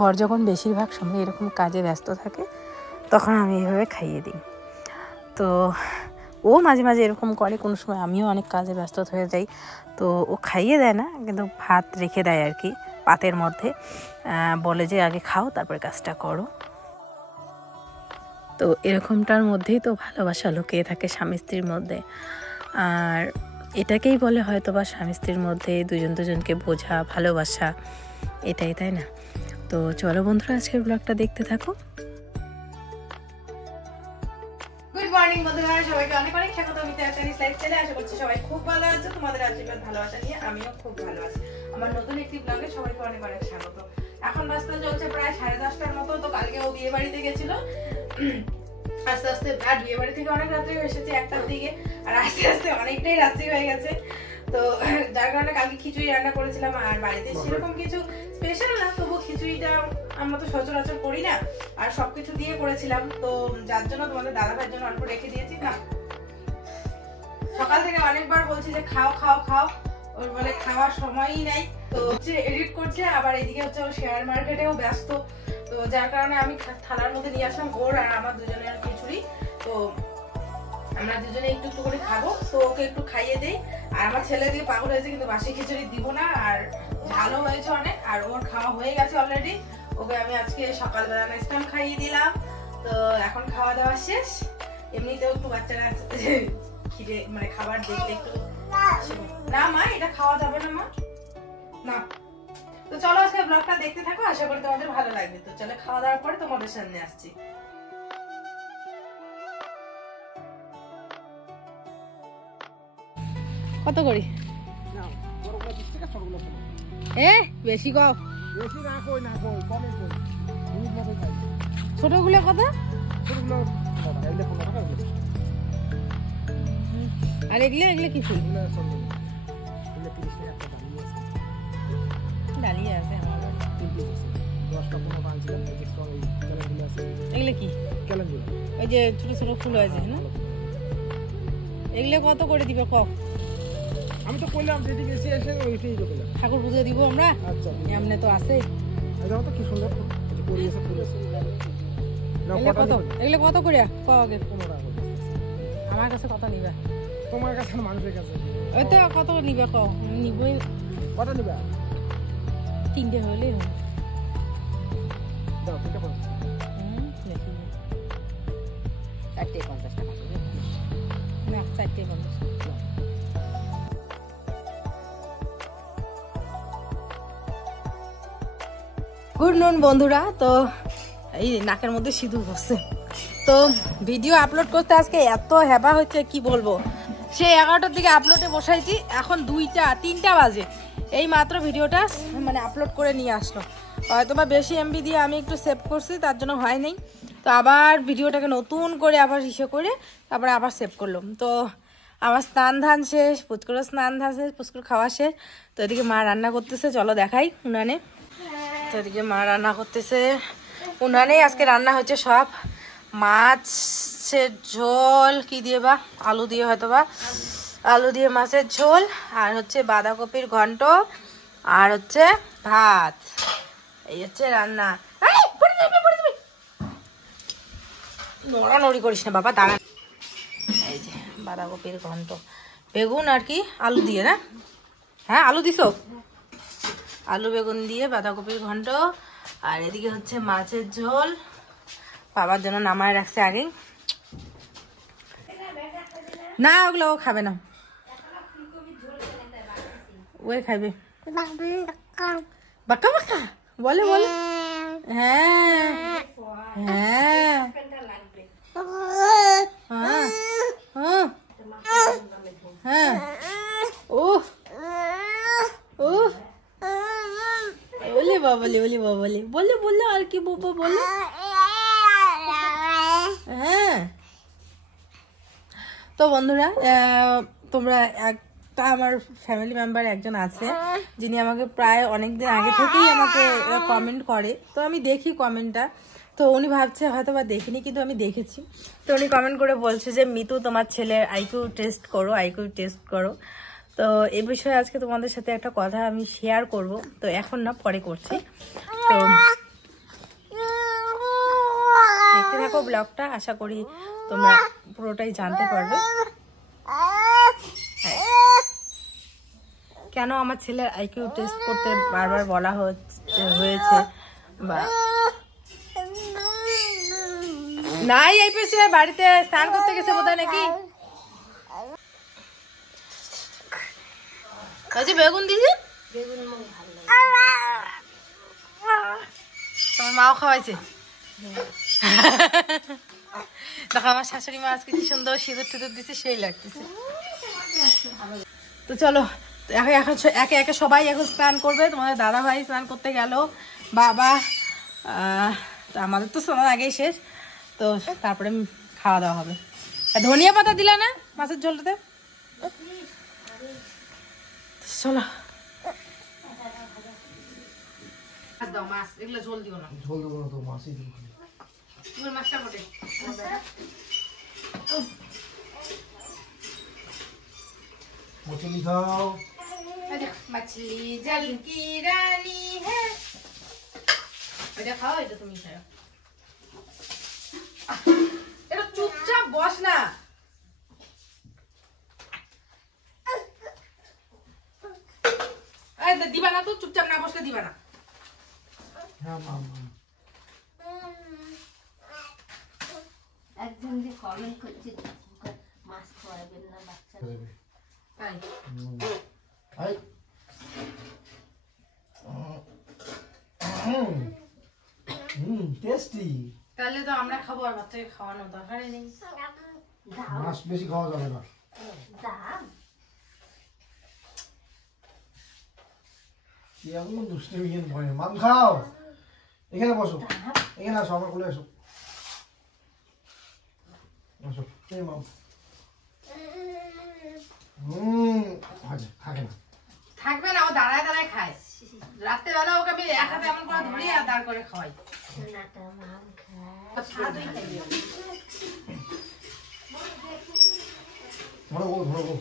বর যখন বেশিরভাগ সময় এরকম কাজে ব্যস্ত থাকে তখন আমি এভাবে খাইয়ে দিই। তো ও মাঝে মাঝে এরকম করে, কোনো সময় আমিও অনেক কাজে ব্যস্ত হয়ে যাই, তো ও খাইয়ে দেয় না, কিন্তু ভাত রেখে দেয় আর কি পাতের মধ্যে, বলে যে আগে খাও তারপরে কাজটা করো। তো এরকমটার মধ্যেই তো ভালোবাসা লুকিয়ে থাকে স্বামী স্ত্রীর মধ্যে। আর এটাকেই বলে হয়তো বা স্বামী স্ত্রীর মধ্যে দুজন দুজনকে বোঝা, ভালোবাসা, এটাই, তাই না? তো চলো বন্ধুরা, আজকের ব্লগটা দেখতে থাকো। গুড মর্নিং বন্ধুরা, সবাইকে অনেক অনেক স্বাগত। আমি তানিশ লাইফস্টাইলে আশা করছি সবাই খুব ভালো আছে। তোমাদের আশীর্বাদ ভালোবাসা নিয়ে আমিও খুব ভালো আছি। আমার নতুন একটি ব্লগে সবাইকে অনেক অনেক স্বাগত। এখন বাজতে চলছে প্রায় 10:30টার মতো। তো কালকে ও বিয়ে বাড়িতে গেছিল, আস্তে আস্তে আর বিয়ে বাড়ি থেকে অনেক রাত্রি এসেছে 1টার দিকে, আর আস্তে আস্তে অনেকটাই রাত্রি হয়ে গেছে। তো যার কারণে কালকে খিচুড়ি রান্না করেছিলাম। আর বাড়িতে সেরকম কিছু স্পেশাল না, তবু খিচুড়িটা আমরা তো সচরাচর করি না, আর সবকিছু দিয়ে করেছিলাম। তো যার জন্য তোমাদের দাদা ভাইয়ের জন্য অল্প রেখে দিয়েছি। না, সকাল থেকে অনেকবার বলছি যে খাও খাও খাও, ওর বলে খাওয়ার সময়ই নাই। তো হচ্ছে এডিট করছে, আবার এদিকে হচ্ছে ও শেয়ার মার্কেটেও ব্যস্ত। তো যার কারণে আমি থালার মধ্যে নিয়ে আসলাম ওর আর আমার দুজনের খিচুড়ি। তো আমরা দুজনে একটু একটু করে খাবো, তো ওকে একটু খাইয়ে দেই। আর আমার ছেলে দিয়ে পাগল হয়েছে, কিন্তু বাসি খিচুড়ি দিব না, আর ঝালও হয়েছে অনেক, আর ওর খাওয়া হয়ে গেছে অলরেডি। ওকে আমি আজকে সকালবেলা নাস্তাম খাইয়ে দিলাম। তো এখন খাওয়া দাওয়া শেষ। এমনিতেও একটু বাচ্চারা খিদে মানে খাবার দেখলে একটু, না মা এটা খাওয়া যাবে না মা, না। তো চলো আজকে ব্লগটা দেখতে থাকো, আশা করি তোমাদের ভালো লাগবে। তো চলো খাওয়া দাওয়ার পরে তোমাদের সামনে আসছি। কত করি? বেশি কও, ছোটগুলো কত? আর এগুলো এগুলো কি ফুল? ডালিয়া আছে, এগুলো কি? ওই যে ছোট ছোট ফুল আছে না, এগুলো কত করে দিবে ক? আমি তো কইলাম যেদিকে এসে এসে ওইটাই কইলাম। ঠাকুর পুজো দিব আমরা। আচ্ছা, এমনি তো আছে। এটাও তো কি সুন্দর পরিয়েছে পরিয়েছে। এগুলো কত করে ক আগে? 15 টাকা করে। আমার কাছে কত নিবা? তোমার কাছে না, মানুষের কাছে। ওই তো কত নিবে ক? নিবই। কত নিবা? 3টে হলেই হবে। দাও 3টা 50। দেখি 4টে 50 টাকা করে। না 4টে 50। গুড নুন বন্ধুরা, তো এই নাকের মধ্যে সিঁদুর বসছে। তো ভিডিও আপলোড করতে আজকে এত হ্যাপা হচ্ছে কি বলবো। সেই 11টার দিকে আপলোডে বসাইছি, এখন 2টা 3টা বাজে। এই মাত্র ভিডিওটা মানে আপলোড করে নিয়ে আসলো। হয়তো বা বেশি এমবি দিয়ে আমি একটু সেভ করছি, তার জন্য হয় নাই। তো আবার ভিডিওটাকে নতুন করে আবার ইসে করে তারপরে আবার সেভ করলাম। তো আমার স্নান ধান শেষ, পুচকুরও স্নান ধান শেষ, পুচকুর খাওয়া শেষ। তো এদিকে মা রান্না করতেছে, চলো দেখাই উনানে। তো এদিকে মা রান্না করতেছে উনানে। আজকে রান্না হচ্ছে সব মাছের ঝোল, কি দিয়ে বা আলু দিয়ে, হয়তো বা আলু দিয়ে মাছের ঝোল, আর হচ্ছে বাঁধাকপির ঘন্ট, আর হচ্ছে ভাত। এই হচ্ছে রান্না। নড়ানড়ি করিস না বাবা, দাঁড়া। এই যে বাঁধাকপির ঘন্ট, বেগুন আর কি আলু দিয়ে, না? হ্যাঁ আলু দিছো? আলু বেগুন দিয়ে বাঁধাকপির ঘন্ট। আর এদিকে হচ্ছে মাছের ঝোল, বাবার জন্য নামায় রাখছে আগে। না ওগুলো ও খাবে না, ওই খাইবে বাঁকা বাঁকা বলে বলে। হ্যাঁ হ্যাঁ হ্যাঁ হ্যাঁ ও ও বলে বাবলে, বলে বাবলে, বলে বলে আর কি বাবা বলে। হ্যাঁ তো বন্ধুরা, তোমরা একটা আমার ফ্যামিলি মেম্বার একজন আছে যিনি আমাকে প্রায় অনেকদিন আগে থেকেই আমাকে কমেন্ট করে। তো আমি দেখি কমেন্টটা, তো উনি ভাবছে হয়তো বা দেখিনি, কিন্তু আমি দেখেছি। তো উনি কমেন্ট করে বলছে যে মিতু তোমার ছেলের আইকিউ টেস্ট করো, আইকিউ টেস্ট করো। তো এই বিষয়ে আজকে তোমাদের সাথে একটা কথা আমি শেয়ার করব। তো এখন না, পরে করছি। তো দেখতে থাকো ব্লগটা, আশা করি তোমরা পুরোটাই জানতে পারবে কেন আমার ছেলের আইকিউ টেস্ট করতে বারবার বলা হয়েছে বা নাই। এই পেছে বাড়িতে স্নান করতে গেছে বোধহয় নাকি। বেগুন দিছি, তোমার মাও খাওয়াইছে। দেখো আমার শাশুড়ি মা আজকে কি সুন্দর সিঁদুর টিঁদুর দিচ্ছে, সেই লাগতেছে। তো চলো এখন একে একে সবাই এখন স্নান করবে। তোমাদের দাদা ভাই স্নান করতে গেল, বাবা, আমাদের তো স্নান আগেই শেষ। তো তারপরে খাওয়া দাওয়া হবে। ধনিয়া পাতা দিলা না মাছের ঝোলটাতে? চলো দাও, মাছ এগুলো ঝোল দিও না, ঝোল দেবো না তো, মাছই দেবো। মাছটা বটে মছলি খাও। मछली जल की रानी है। এটা খাও, এটা তুমি খাও। এটা চুপচাপ বস না। এই দিবা না তো, চুপচাপ না বসলে দিবা না। হ্যাঁ মামা, একজন যে কমেন্ট করছে মাছ খাওয়াবেন না বাচ্চা, তাই আই টেস্টি। তাহলে তো আমরা খাবো, আর বাচ্চাকে খাওয়ানোর দরকারই নেই। মাছ বেশি খাওয়া যাবে না। দাম কি এমন দুষ্টুমি কেন ভয়? মান খাও, এখানে বসো, এখানে আসো, আমার কোলে এসো, আসো। এই মাম, আচ্ছা থাকে না, থাকবে না, ও দাঁড়ায় দাঁড়ায় খায়। রাত্রে বেলা ওকে আমি এক হাতে এমন করে ধরি আর দাঁড় করে খাওয়াই। সোনাটা মাম খায়। ধরো গো, ধরো গো।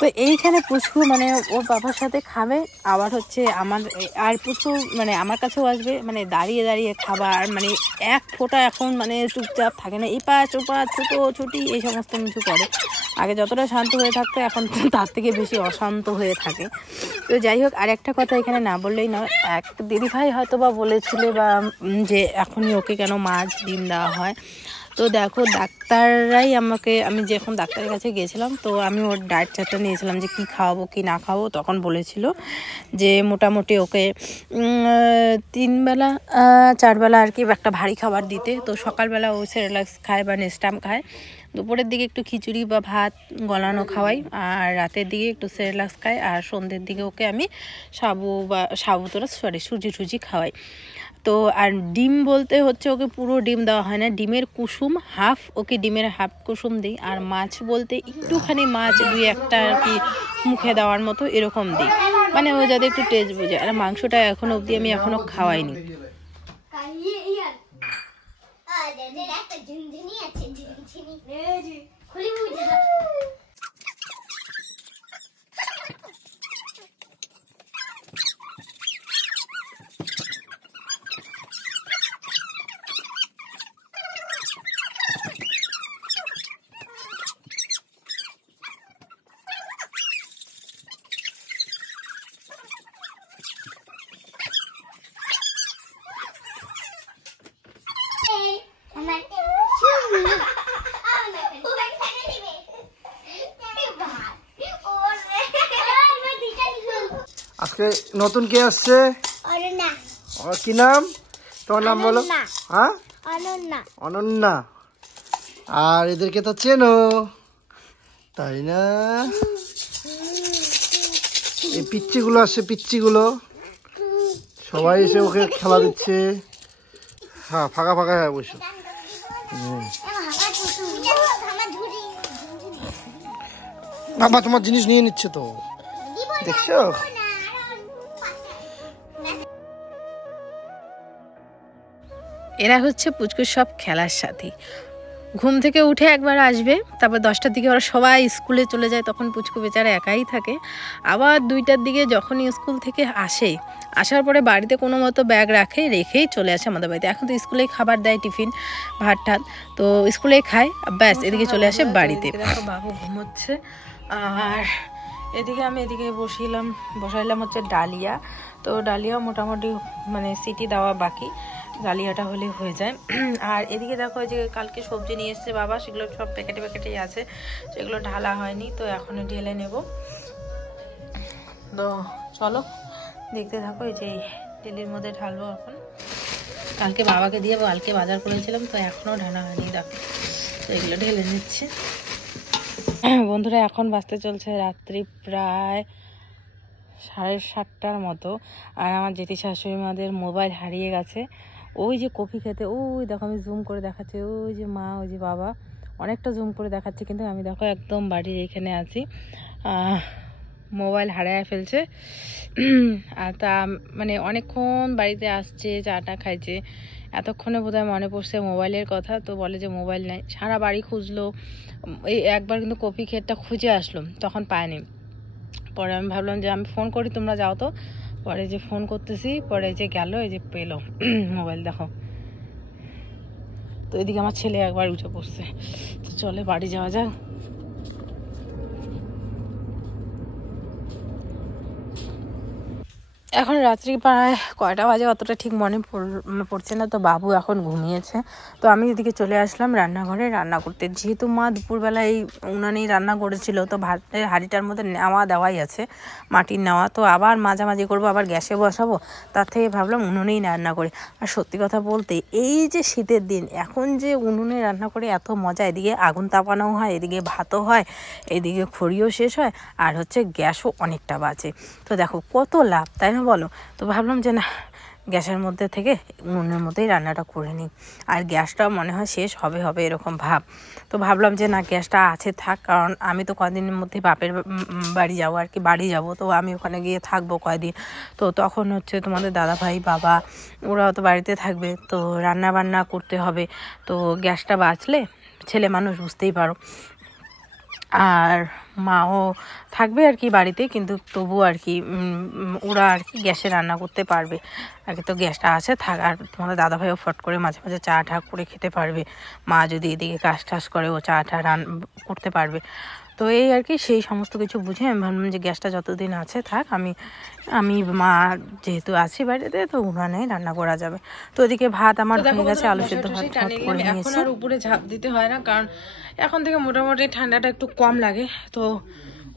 তো এইখানে পুচকু মানে ওর বাবার সাথে খাবে, আবার হচ্ছে আমার আর পুচকু মানে আমার কাছেও আসবে, মানে দাঁড়িয়ে দাঁড়িয়ে খাবার, মানে এক ফোঁটা এখন মানে চুপচাপ থাকে না, এপাচ ওপাচ ছুটি এই সমস্ত কিছু করে। আগে যতটা শান্ত হয়ে থাকতো এখন তার থেকে বেশি অশান্ত হয়ে থাকে। তো যাই হোক, আর একটা কথা এখানে না বললেই নয়, এক দিদিভাই হয়তো বা বলেছিল বা যে এখনই ওকে কেন মাছ ডিম দেওয়া হয়। তো দেখো ডাক্তাররাই আমাকে, আমি যখন ডাক্তারের কাছে গিয়েছিলাম তো আমি ওর ডায়েট চার্টটা নিয়েছিলাম যে কি খাওয়াবো কি না খাওয়াবো। তখন বলেছিল যে মোটামুটি ওকে 3 বেলা 4 বেলা আর কি একটা ভারী খাবার দিতে। তো সকালবেলা ও সেরেলাক্স খায় বা নেস্টাম খায়, দুপুরের দিকে একটু খিচুড়ি বা ভাত গলানো খাওয়াই, আর রাতের দিকে একটু সেরেলাক্স খায়, আর সন্ধ্যের দিকে ওকে আমি সুজি খাওয়াই। তো আর ডিম বলতে হচ্ছে ওকে পুরো ডিম দেওয়া হয় না, ডিমের কুসুম হাফ, ওকে ডিমের হাফ কুসুম দিই। আর মাছ বলতে একটুখানি মাছ 2-1টা আর কি মুখে দেওয়ার মতো এরকম দিই, মানে ও যাতে একটু টেস্ট বোঝে। আর মাংসটা এখনো অবধি আমি এখনো খাওয়াইনি। আজকে নতুন কে আসছে? কি নাম তোমার? নাম বলো। হ্যাঁ, অনন্যা। আর এদেরকে তো চেনো তাই না? এই পিচ্চিগুলো আসছে, পিচ্চিগুলো সবাই এসে ওকে খেলা দিচ্ছে। হ্যাঁ, ফাঁকা ফাঁকা হ্যাঁ বসে। বাবা তোমার জিনিস নিয়ে নিচ্ছে তো, দেখছো? এরা হচ্ছে পুচকুর সব খেলার সাথী। ঘুম থেকে উঠে একবার আসবে, তারপর 10টার দিকে ওরা সবাই স্কুলে চলে যায়, তখন পুচকু বেচারা একাই থাকে। আবার 2টার দিকে যখনই স্কুল থেকে আসে, আসার পরে বাড়িতে কোনো মতো ব্যাগ রেখেই চলে আসে আমাদের বাড়িতে। এখন তো স্কুলেই খাবার দেয়, টিফিন ভাত ঠাত, তো স্কুলেই খায়, ব্যাস এদিকে চলে আসে বাড়িতে। দেখো বাবু ঘুমোচ্ছে। আর এদিকে আমি বসাইলাম হচ্ছে ডালিয়া। তো ডালিয়া মোটামুটি মানে সিটি দেওয়া বাকি, ডালিয়াটা হলে হয়ে যায়। আর এদিকে দেখো যে কালকে সবজি নিয়ে এসছে বাবা, সেগুলো সব প্যাকেটেই আছে, সেগুলো ঢালা হয়নি, তো এখনও ঢেলে নেব। তো চলো দেখতে থাকো, এই যে ডেলির মধ্যে ঢালবো এখন। কালকে বাবাকে দিয়ে কালকে বাজার করেছিলাম, তো এখনও ঢালা হয়নি, দেখো তো এগুলো ঢেলে নিচ্ছে। বন্ধুরা এখন বাজতে চলছে রাত্রি প্রায় 7:30টার মতো। আর আমার জেঠি শাশুড়ি মাদের মোবাইল হারিয়ে গেছে। ওই যে কফি খেতে, ওই দেখো আমি জুম করে দেখাচ্ছি, ওই যে মা, ওই যে বাবা, অনেকটা জুম করে দেখাচ্ছি, কিন্তু আমি দেখো একদম বাড়ির এখানে আছি। মোবাইল হারিয়ে ফেলছে। আর তা মানে অনেকক্ষণ বাড়িতে আসছে, চাটা খাইছে, এতক্ষণে বোধহয় মনে পড়ছে মোবাইলের কথা, তো বলে যে মোবাইল নাই। সারা বাড়ি খুঁজলো, এই একবার কিন্তু কফি ক্ষেতটা খুঁজে আসলো, তখন পায়নি। পরে আমি ভাবলাম যে আমি ফোন করি, তোমরা যাও তো। পরে যে ফোন করতেছি, পরে যে গেল, এই যে পেলো মোবাইল, দেখো। তো এদিকে আমার ছেলে একবার উঠে পড়ছে, তো চলে বাড়ি যাওয়া যাক। এখন রাত্রি প্রায় কয়টা বাজে অতটা ঠিক মনে পড়ছে না। তো বাবু এখন ঘুমিয়েছে, তো আমি এদিকে চলে আসলাম রান্নাঘরে রান্না করতে। যেহেতু মা দুপুরবেলা এই উনানেই রান্না করেছিল, তো ভাতের হাঁড়িটার মধ্যে নেওয়া দেওয়াই আছে, মাটির নেওয়া, তো আবার মাঝামাঝি করবো, আবার গ্যাসে বসাবো, তার থেকে ভাবলাম উনুনেই রান্না করি। আর সত্যি কথা বলতে এই যে শীতের দিন, এখন যে উনুনে রান্না করে এত মজা, এদিকে আগুন তাপানোও হয়, এদিকে ভাতও হয়, এদিকে খড়িও শেষ হয়, আর হচ্ছে গ্যাসও অনেকটা বাঁচে। তো দেখো কত লাভ, তাই না বলো? তো ভাবলাম যে না, গ্যাসের মধ্যে থেকে উনুনের মধ্যেই রান্নাটা করে নিই। আর গ্যাসটাও মনে হয় শেষ হবে এরকম ভাব। তো ভাবলাম যে না, গ্যাসটা আছে থাক, কারণ আমি তো কদিনের মধ্যে বাপের বাড়ি যাবো, আর কি বাড়ি যাব, তো আমি ওখানে গিয়ে থাকবো কয়দিন। তো তখন হচ্ছে তোমাদের দাদাভাই, বাবা, ওরাও তো বাড়িতে থাকবে, তো রান্না বান্না করতে হবে। তো গ্যাসটা বাঁচলে, ছেলে মানুষ বুঝতেই পারো, আর মাও থাকবে আর কি বাড়িতে, কিন্তু তবু আর কি ওরা আর কি গ্যাসে রান্না করতে পারবে আর কি। তো গ্যাসটা আছে থাক। আর তোমাদের দাদাভাইও ফট করে মাঝে মাঝে চা ঠা করে খেতে পারবে, মা যদি এদিকে কাজ টাজ করে, ও চা টা করতে পারবে। তো এই আর কি, সেই সমস্ত কিছু বুঝে আমি ভাবলাম যে গ্যাসটা যতদিন আছে থাক, আমি মা যেহেতু আছি বাড়িতে, তো উনানে রান্না করা যাবে। তো এদিকে ভাত আমার হয়ে গেছে, আলু সেদ্ধ ভাত করে নিয়েছি। এখন আর উপরে ঝাঁপ দিতে হয় না, কারণ এখন থেকে মোটামুটি ঠান্ডাটা একটু কম লাগে। তো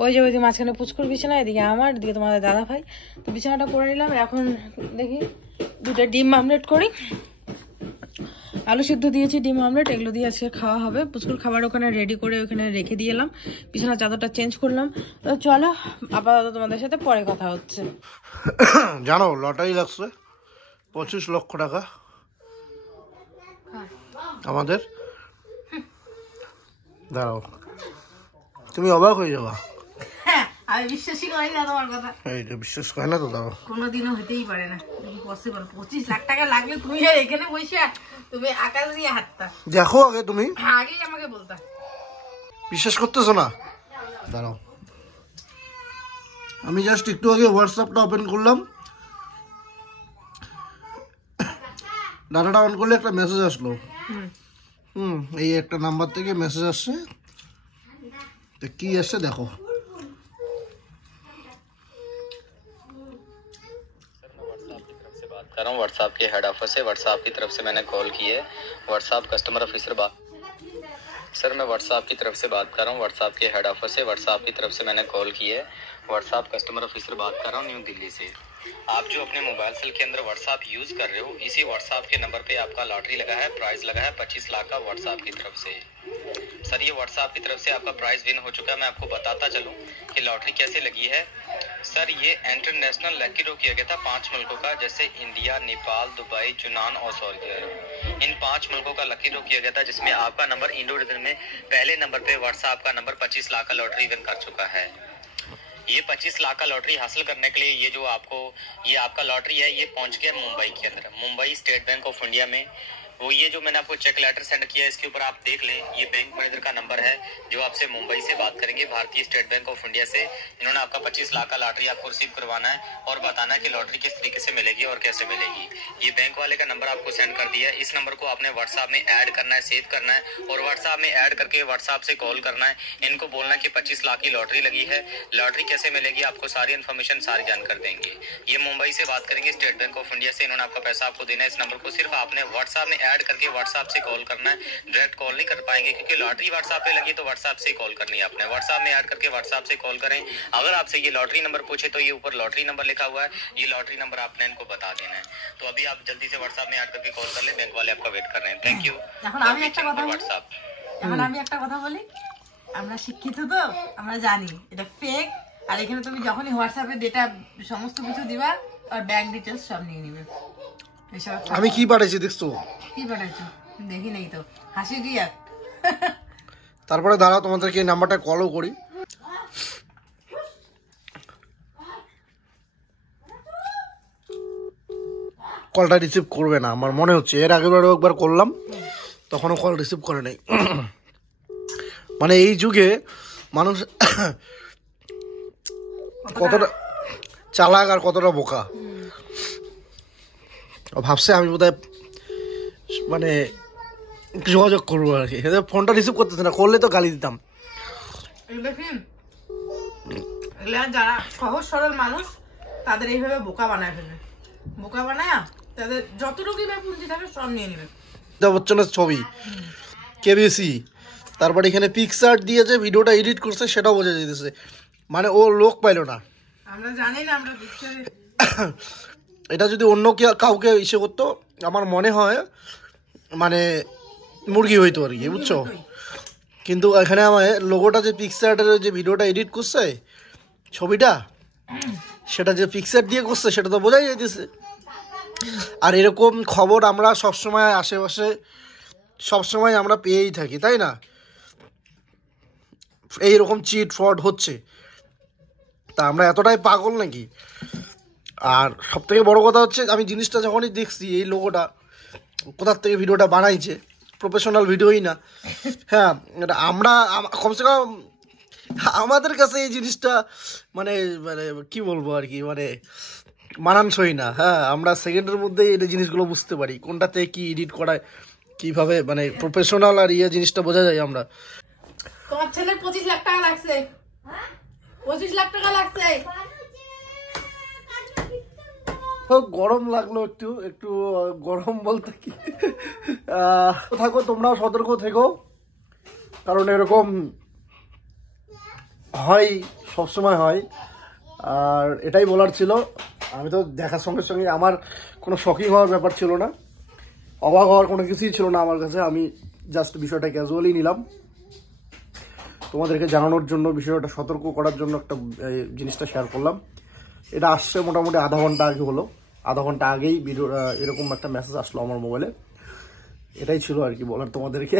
ওই যে ওইদিকে মাঝখানে পুচকুর বিছানা, এদিকে আমার, এদিকে তোমাদের দাদা ভাই, তো বিছানাটা করে নিলাম। এখন দেখি 2টা ডিম আমলেট করি, আলু সিদ্ধ দিয়েছি, ডিম আমলেট, এগুলো দিয়ে আজকে খাওয়া হবে। পুচকুর খাবার ওখানে রেডি করে ওখানে রেখে দিয়ে এলাম, বিছানার চাদরটা চেঞ্জ করলাম। তো চলো আপাতত তোমাদের সাথে পরে কথা হচ্ছে। জানো লটারি লাগছে 25 লক্ষ টাকা আমাদের। দাঁড়াও, তুমি অবাক হয়ে যাবা। আমি বিশ্বাসই করি না তোমার কথা। এইটা বিশ্বাস করে না তো? দাঁড়াও, কোনোদিনও হতেই পারে না, পসিবল। 25 লাখ টাকা লাগলে তুমি আর এখানে বসে তুমি আকাশ দিয়ে হাঁটতা। দেখো আগে, তুমি আগেই আমাকে বলতা। বিশ্বাস করতেছো না? দাঁড়াও, আমি জাস্ট একটু আগে হোয়াটসঅ্যাপটা ওপেন করলাম, ডাটাটা অন করলে একটা মেসেজ আসলো। এই একটা নাম্বার থেকে মেসেজ আসছে, তো কি আসছে দেখো। कर रहा हूँ व्हाट्सएप के हेड ऑफिस से। व्हाट्सएप की तरफ से मैंने कॉल की है। व्हाट्सएप कस्टमर ऑफिसर बात। सर मैं व्हाट्सएप की तरफ से बात कर रहा हूँ, व्हाट्सएप के हेड ऑफिस से। व्हाट्सएप की तरफ से मैंने कॉल की है। व्हाट्सएप कस्टमर ऑफिसर बात कर रहा हूँ, न्यू दिल्ली से। आप जो अपने मोबाइल सेल के अंदर व्हाट्सएप यूज कर रहे हो, इसी व्हाट्सएप के नंबर पे आपका लॉटरी लगा है, प्राइज लगा है 25 लाख का व्हाट्सएप की तरफ से। सर ये व्हाट्सएप की तरफ से आपका प्राइज विन हो चुका है। मैं आपको बताता चलूँ कि लॉटरी कैसे लगी है। सर ये इंटरनेशनल लकी ड्रॉ किया गया था 5 मुल्कों का, जैसे इंडिया, नेपाल, दुबई, यूनान और सऊदी अरब। इन 5 मुल्कों का लकी ड्रॉ किया गया था, जिसमें आपका नंबर इंडो रीजन में पहले नंबर पे व्हाट्सएप का नंबर 25 लाख का लॉटरी विन कर चुका है। ये 25 लाख का लॉटरी हासिल करने के लिए ये आपका लॉटरी है, ये पहुंच गया मुंबई के अंदर। Mumbai state bank of India में वो ये जो मैंने आपको चेक लेटर सेंड किया है, इसके ऊपर आप देख लें, ये बैंक मैनेजर का नंबर है जो आपसे मुंबई से बात करेंगे, भारतीय स्टेट बैंक ऑफ इंडिया से। इन्होंने आपका 25 लाख का लॉटरी आपको रिसीव करवाना है और बताना है कि लॉटरी किस तरीके से मिलेगी और कैसे मिलेगी। ये बैंक वाले का नंबर आपको सेंड कर दिया है। इस नंबर को आपने व्हाट्सएप में ऐड करना है, सेव करना है और व्हाट्सएप में ऐड करके व्हाट्सएप से कॉल करना है। इनको बोलना है कि 25 लाख की लॉटरी लगी है, लॉटरी कैसे मिलेगी, आपको सारी इन्फॉर्मेशन सारी जानकर देंगे। ये मुंबई से बात करेंगे, स्टेट बैंक ऑफ इंडिया से। इन्होंने आपका पैसा आपको देना है। इस नंबर को सिर्फ आपने व्हाट्सएप में ऐड करके व्हाट्सएप से कॉल करना है। डायरेक्ट कॉल नहीं कर पाएंगे क्योंकि लॉटरी व्हाट्सएप पे लगी, तो व्हाट्सएप से कॉल करनी है आपने। व्हाट्सएप में ऐड करके व्हाट्सएप से कॉल करें। अगर आपसे ये लॉटरी नंबर पूछे तो ये ऊपर लॉटरी नंबर लिखा हुआ है, ये लॉटरी नंबर आपने इनको बता देना है। तो अभी आप जल्दी से व्हाट्सएप में ऐड करके कॉल कर ले, बैंक वाले आपका वेट कर रहे हैं। Thank you. এখন আমি একটা কথা বলি, আমরা শিক্ষিত তো, আমরা জানি এটা ফেক। আর এখানে তুমি যখনই হোয়াটসঅ্যাপে ডেটা সমস্ত কিছু দিবা আর ব্যাংক ডিটেলস সব নিয়ে নিবে। আমি কি পাঠাইছি দেখছো? কি পাঠাইছো দেখি নাই তো, হাসি দিয়া। তারপরে দাঁড়াও, তোমাদেরকে এই নাম্বারটা কলও করি। কলটা রিসিভ করবে না আমার মনে হচ্ছে, এর আগেবারও একবার করলাম তখনও কল রিসিভ করে নাই। মানে এই যুগে মানুষ কতটা চালাক আর কতটা বোকা। ভাবছে আমি বোধহয় মানে যোগাযোগ করবো আর কি, ফোনটা রিসিভ করতেছে না, করলে তো গালি দিতাম। যারা সহজ সরল মানুষ তাদের এইভাবে বোকা বানায় ফেলবে, বোকা বানায় তাদের যতটুকু পুঁজি থাকে সব নিয়ে নেবে। বচ্চনের ছবি কেবিসি, তারপরে এখানে পিকচার দিয়েছে, ভিডিওটা এডিট করছে সেটাও বোঝা যেতেছে, মানে ও লোক পাইলো না। আমরা জানি না, আমরা পিকচারে এটা যদি অন্য কাউকে ইসে করতো আমার মনে হয় মানে মুরগি হইতো আর কি, বুঝছো? কিন্তু এখানে আমার লোগোটা যে পিকচারটার যে ভিডিওটা এডিট করছে ছবিটা, সেটা যে পিকচার দিয়ে করছে সেটা তো বোঝাই যাইতেছে। আর এরকম খবর আমরা সবসময় আশেপাশে সবসময় আমরা পেয়েই থাকি, তাই না? এইরকম চিট ফ্রড হচ্ছে, তা আমরা এতটাই পাগল নাকি? আর সব থেকে বড় কথা হচ্ছে, আমি জিনিসটা যখনই দেখছি এই লোগোটা কোথার থেকে ভিডিওটা বানাইছে, প্রফেশনাল ভিডিওই না। হ্যাঁ, এটা আমরা কমসে কম আমাদের কাছে এই জিনিসটা মানে মানে কি বলবো আর কি, মানে মানানসই না। হ্যাঁ, আমরা সেকেন্ডের মধ্যে এই জিনিসগুলো বুঝতে পারি কোনটাতে কি এডিট করায়, কিভাবে মানে প্রফেশনাল আর ইয়ে জিনিসটা বোঝা যায় আমরা। তোমার ছেলের 25 লাখ টাকা লাগছে, 25 লাখ টাকা লাগছে। গরম লাগলো, একটু একটু গরম বলতে কি, থাকো তোমরাও সতর্ক থেকো, কারণ এরকম হয়, সবসময় হয়। আর এটাই বলার ছিল। আমি তো দেখার সঙ্গে সঙ্গে আমার কোনো শকিং হওয়ার ব্যাপার ছিল না, অবাক হওয়ার কোনো কিছুই ছিল না আমার কাছে। আমি জাস্ট বিষয়টা ক্যাজুয়ালি নিলাম, তোমাদেরকে জানানোর জন্য, বিষয়টা সতর্ক করার জন্য একটা জিনিসটা শেয়ার করলাম। এটা আসছে মোটামুটি আধা ঘন্টা আগে হলো, আধা ঘন্টা আগেই ভিডিও এরকম একটা মেসেজ আসলো আমার মোবাইলে। এটাই ছিল আর কি বলার তোমাদেরকে।